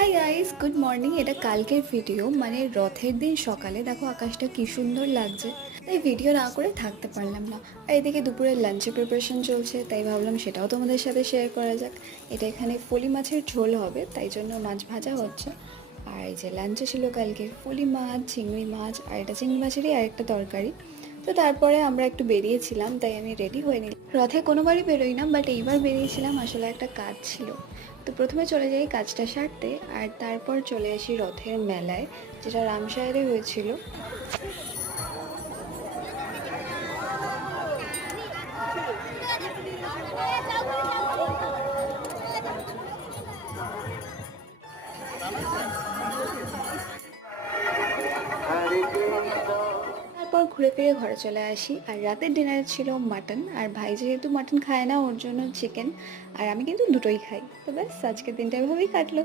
Hi guys, good morning. এটা কালকের video, মানে রথের দিন সকালে দেখো আকাশটা কি সুন্দর লাগছে। তাই ভিডিও না করে থাকতে পারলাম না। আর এদিকে দুপুরের লাঞ্চের প্রিপারেশন চলছে, তাই ভাবলাম সেটাও তোমাদের সাথে শেয়ার করা যাক। এটা এখানে ফলি মাছের ঝোল হবে, তাই জন্য মাছ ভাজা হচ্ছে। আর এই যে লাঞ্চে ছিল কালকে ফলি মাছ, চিংড়ি মাছ, আর এটা চিংড়ি মাছেরই আরেকটা তরকারি। তো তারপরে আমরা একটু বেরিয়েছিলাম, তাই আমি রেডি হয়ে নিলাম। রথে কোনোবারই বেরোই না, বাট এইবার বেরিয়েছিলাম, আসলে একটা কাজ ছিল। তো প্রথমে চলে যাই কাজটা সারতে, আর তারপর চলে আসি রথের মেলায়, যেটা রামসাহেরে হয়েছিল। তারপর ঘুরে ফিরে ঘরে চলে আসি, আর রাতের ডিনারে ছিল মাটন। আর ভাই যেহেতু মাটন খায় না, ওর জন্য চিকেন। আর আমি কিন্তু দুটোই খাই। তো ব্যাস, আজকের দিনটা এভাবেই কাটলো।